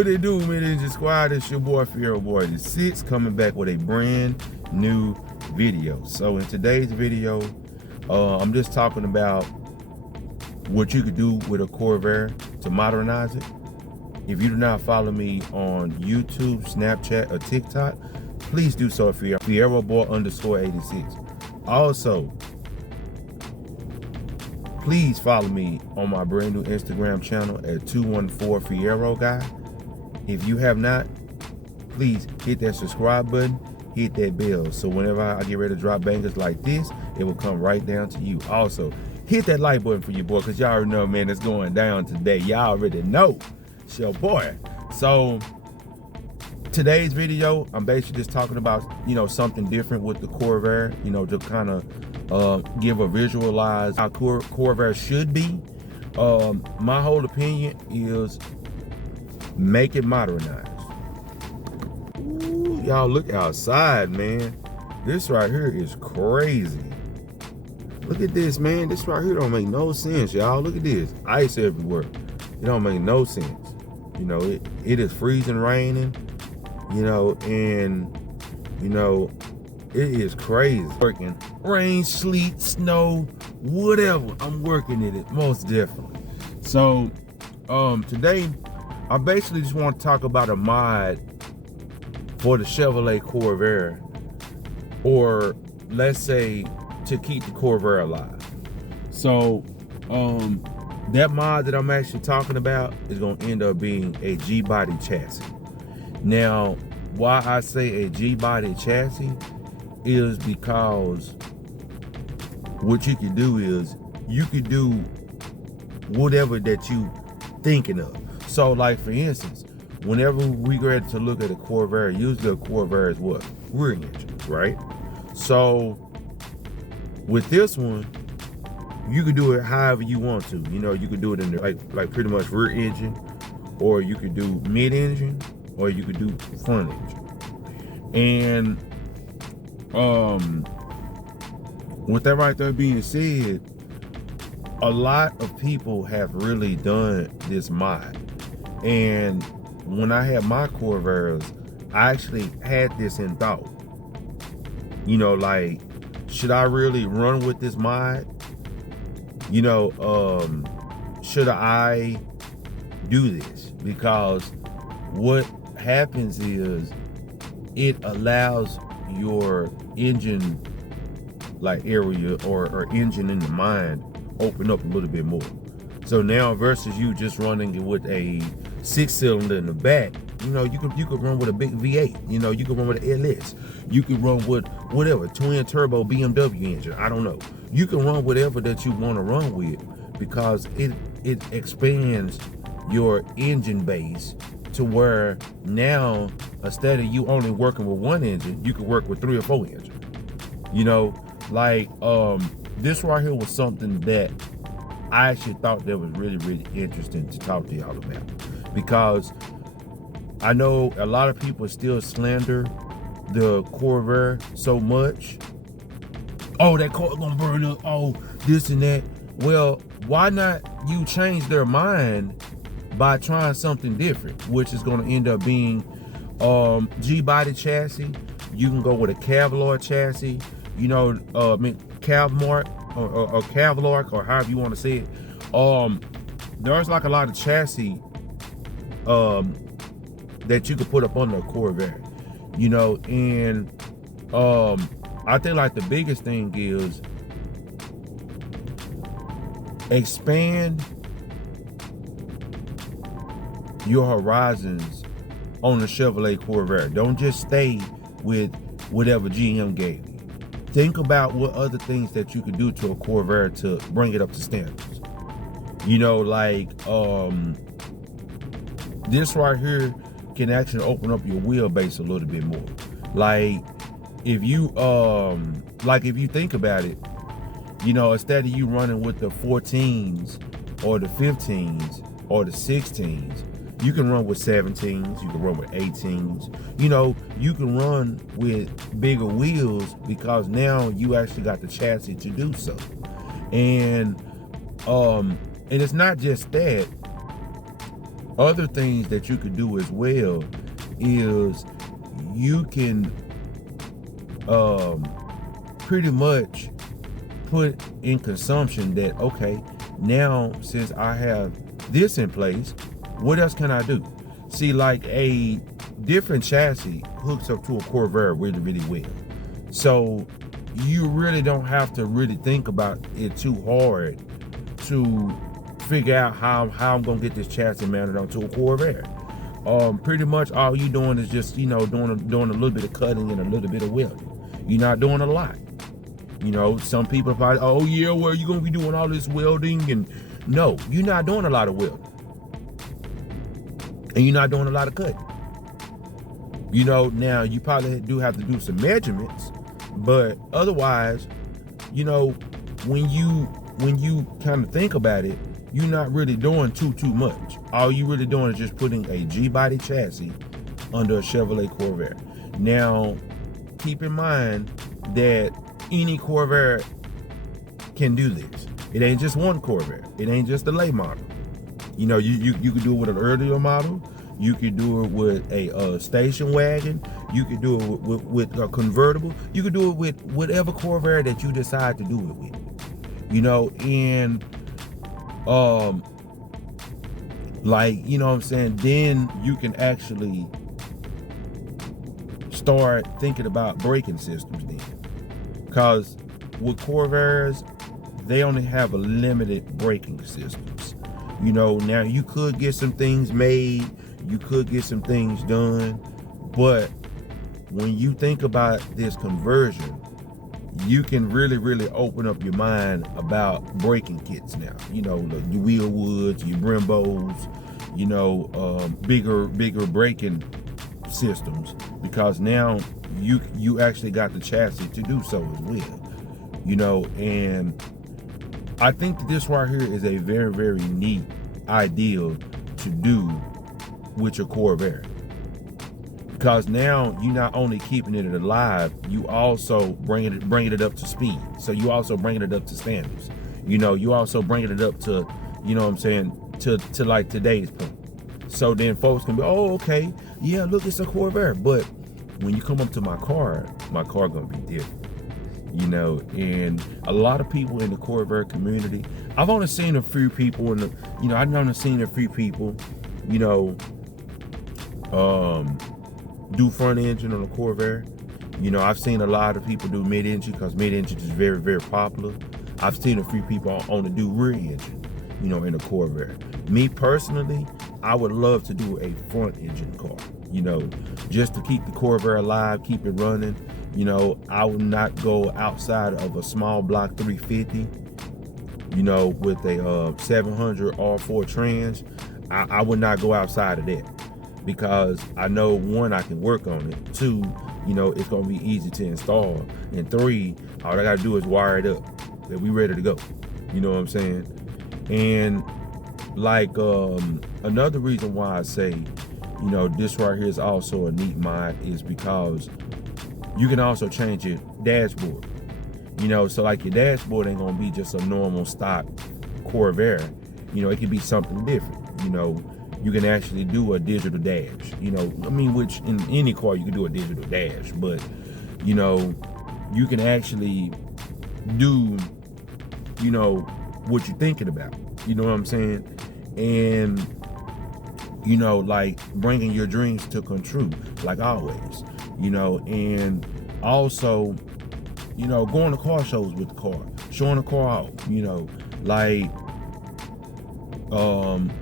What it do, Mid-Engine Squad? It's your boy Fiero Boy the 6 coming back with a brand new video. So in today's video, I'm just talking about what you could do with a Corvair to modernize it. If you do not follow me on YouTube, Snapchat, or TikTok, please do so for Fiero Boy _86. Also, please follow me on my brand new Instagram channel at 214 Fiero Guy. If you have not, please hit that subscribe button, hit that bell, so whenever I get ready to drop bangers like this, it will come right down to you. Also, hit that like button for your boy, because y'all already know, man, it's going down today. Y'all already know. It's your boy. So, today's video, I'm basically just talking about, something different with the Corvair, to kind of give a visualize how Corvair should be. My whole opinion is make it modernized. Ooh, y'all look outside, man. This right here is crazy. Look at this, man. This right here don't make no sense, y'all. Look at this. Ice everywhere. It don't make no sense. It is freezing, raining, and it is crazy. Working rain, sleet, snow, whatever. I'm working in it, most definitely. So today I basically just want to talk about a mod for the Chevrolet Corvair, or let's say to keep the Corvair alive. So that mod that I'm actually talking about is going to end up being a G-body chassis. Now, why I say a G-body chassis is because what you can do is you could do whatever that you thinking of. So, like for instance, whenever we get ready to look at a Corvair, usually a Corvair is what? Rear engine, right? So with this one, you can do it however you want to. You could do it in the, like pretty much rear engine, or you could do mid-engine, or you could do front engine. And with that right there being said, a lot of people have really done this mod. And when I had my Corvairs, I actually had this in thought. Like, should I really run with this mod? Should I do this? Because what happens is it allows your engine area or engine in the mind open up a little bit more. So now versus you just running with a 6-cylinder in the back, you could run with a big V8. You could run with an LS. You could run with whatever, twin turbo BMW engine. I don't know. You can run whatever that you want to run with, because it expands your engine base to where now, instead of you only working with one engine, you could work with 3 or 4 engines. This right here was something that I actually thought that was really, really interesting to talk to y'all about, because I know a lot of people still slander the Corvair so much. Oh, that car gonna burn up. Oh, this and that. Well, why not you change their mind by trying something different, which is gonna end up being G-body chassis. You can go with a Kevlar chassis. Kevlark or Kevlark, or however you want to say it. There's like a lot of chassis that you could put up on the Corvair, and I think like the biggest thing is expand your horizons on the Chevrolet Corvair. Don't just stay with whatever GM gave you. Think about what other things that you could do to a Corvair to bring it up to standards. This right here can actually open up your wheelbase a little bit more. Like if you think about it, instead of you running with the 14s or the 15s or the 16s, you can run with 17s, you can run with 18s. You can run with bigger wheels, because now you actually got the chassis to do so. And it's not just that. other things that you could do as well is you can pretty much put in consumption that, okay, now since I have this in place, what else can I do? See, like a different chassis hooks up to a Corvair really, really well. So you really don't have to really think about it too hard to figure out how I'm gonna get this chassis mounted onto a Corvair. Pretty much all you doing is just, doing a little bit of cutting and a little bit of welding. You're not doing a lot. Some people probably, oh yeah, well, you're gonna be doing all this welding, and no, you're not doing a lot of welding. And you're not doing a lot of cutting. Now you probably do have to do some measurements, but otherwise, when you kind of think about it, you're not really doing too much. All you really doing is just putting a G-body chassis under a Chevrolet Corvair. Now, keep in mind that any Corvair can do this. It ain't just one Corvair. It ain't just the late model. You could do it with an earlier model. You could do it with a station wagon. You could do it with a convertible. You could do it with whatever Corvair that you decide to do it with. And then you can actually start thinking about braking systems then. Because with Corvairs, they only have a limited braking systems. Now you could get some things made, you could get some things done, but when you think about this conversion, you can really, really open up your mind about braking kits now. Like your Wheelwoods, your Brembos, bigger braking systems, because now you actually got the chassis to do so as well. And I think that this right here is a very, very neat idea to do with your Corvair, because now you're not only keeping it alive, you also bringing it up to speed. So you also bringing it up to standards. You also bringing it up to, to like today's point. So then folks can be, oh, okay, yeah, look, it's a Corvair. But when you come up to my car gonna be different. And a lot of people in the Corvair community, I've only seen a few people I've only seen a few people, do front engine on a Corvair. I've seen a lot of people do mid-engine, because mid-engine is very, very popular. I've seen a few people only do rear engine, in a Corvair. Me personally, I would love to do a front engine car, just to keep the Corvair alive, keep it running. I would not go outside of a small block 350, with a 700 R4 trans. I would not go outside of that, because I know, one, I can work on it. Two, it's gonna be easy to install. And three, all I gotta do is wire it up, that we ready to go. You know what I'm saying? And like another reason why I say, this right here is also a neat mod is because you can also change your dashboard. So like your dashboard ain't gonna be just a normal stock Corvair. It could be something different. You can actually do a digital dash. Which in any car you can do a digital dash, but you can actually do what you're thinking about. You know what I'm saying? And like bringing your dreams to come true, like always. And also, going to car shows with the car, showing the car out, like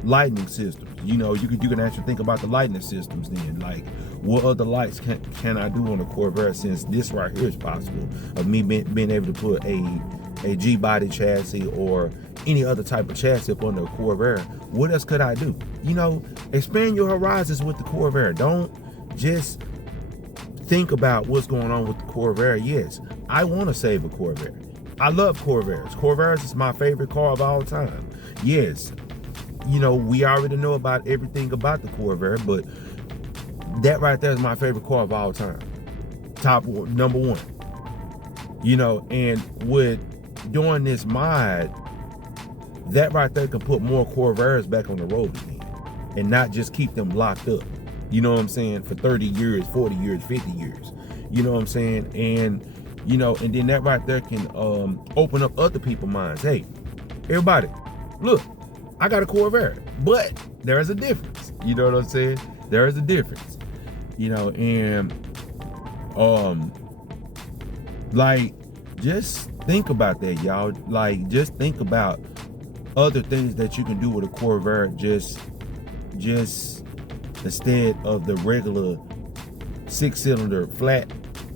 lighting systems. You can actually think about the lighting systems then, like what other lights can I do on the Corvair, since this right here is possible, of me being able to put a G-body chassis or any other type of chassis up on the Corvair. What else could I do? Expand your horizons with the Corvair. Don't just think about what's going on with the Corvair. Yes, I want to save a Corvair. I love Corvairs. Corvairs is my favorite car of all time. Yes, we already know about everything about the Corvair, but that right there is my favorite car of all time. Number one. And with doing this mod, that right there can put more Corvairs back on the road again. and not just keep them locked up, you know what I'm saying, for 30 years, 40 years, 50 years, you know what I'm saying? And, you know, and then that right there can open up other people's minds. Hey, everybody, look, I got a Corvair, but there is a difference. You know what I'm saying? There is a difference, you know, and like, just think about that, y'all. Like, just think about other things that you can do with a Corvair, just instead of the regular 6-cylinder flat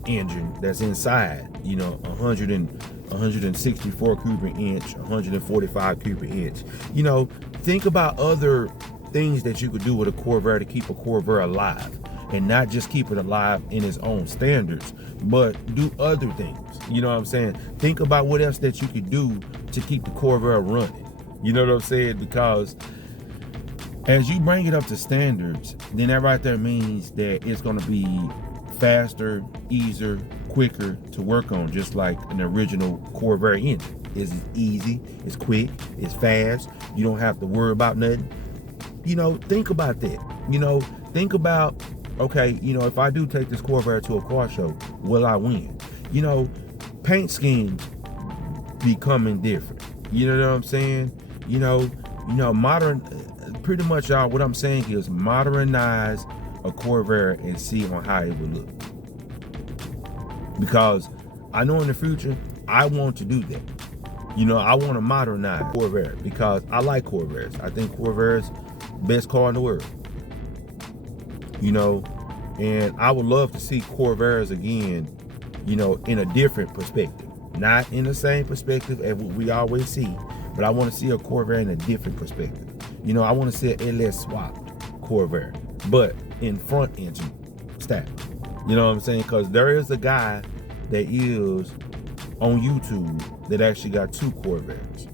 engine that's inside, you know, 164 cubic inch, 145 cubic inch. You know, think about other things that you could do with a Corvair to keep a Corvair alive, and not just keep it alive in its own standards, but do other things. You know what I'm saying? Think about what else that you could do to keep the Corvair running. You know what I'm saying? Because as you bring it up to standards, then that right there means that it's going to be faster, easier, quicker to work on, just like an original Corvair engine. It's easy, it's quick, it's fast. You don't have to worry about nothing. You know, think about that. You know, think about, okay, you know, if I do take this Corvair to a car show, will I win? You know, paint schemes becoming different. You know what I'm saying? You know, pretty much, y'all, what I'm saying is modernize a Corvair and see on how it would look. Because I know in the future, I want to do that. You know, I want to modernize Corvair because I like Corvairs. I think Corvair's best car in the world. You know, and I would love to see Corvairs again, you know, in a different perspective. Not in the same perspective as what we always see, but I want to see a Corvair in a different perspective. You know, I want to see an LS swapped Corvair, but in front engine stack. You know what I'm saying? Because there is a guy that is on YouTube that actually got 2 Corvairs.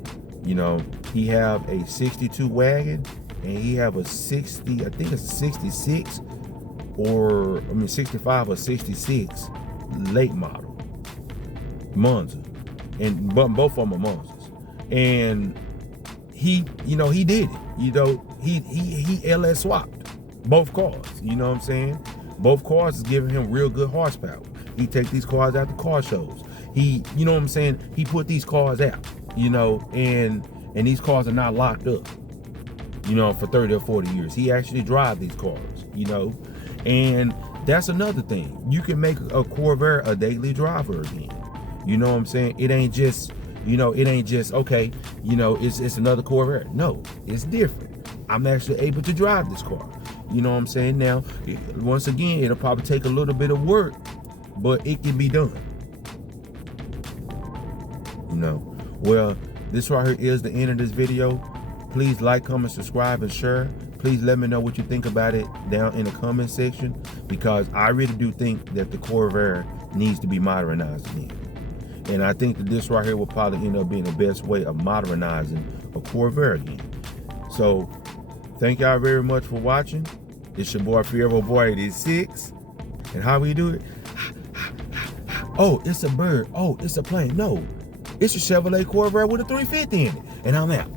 You know, he have a 62 wagon and he have a 60, I think it's a 66 or, I mean 65 or 66 late model Monza. And both of them are Monzas. And he, you know, he did it. You know, he LS swapped both cars. You know what I'm saying? Both cars is giving him real good horsepower. He take these cars out to car shows. He, you know what I'm saying? He put these cars out, you know, and these cars are not locked up, you know, for 30 or 40 years. He actually drive these cars, you know, and that's another thing. You can make a Corvair a daily driver again. You know what I'm saying? It ain't just, you know, it ain't just, okay, you know, it's another Corvair. No, it's different. I'm actually able to drive this car. You know what I'm saying? Now, once again, it'll probably take a little bit of work, but it can be done. You know, well, this right here is the end of this video. Please like, comment, subscribe, and share. Please let me know what you think about it down in the comment section, because I really do think that the Corvair needs to be modernized again. And I think that this right here will probably end up being the best way of modernizing a Corvair again. So, thank y'all very much for watching. It's your boy, Fierro Boy 86. And how we do it? Oh, it's a bird. Oh, it's a plane. No, it's a Chevrolet Corvair with a 350 in it. And I'm out.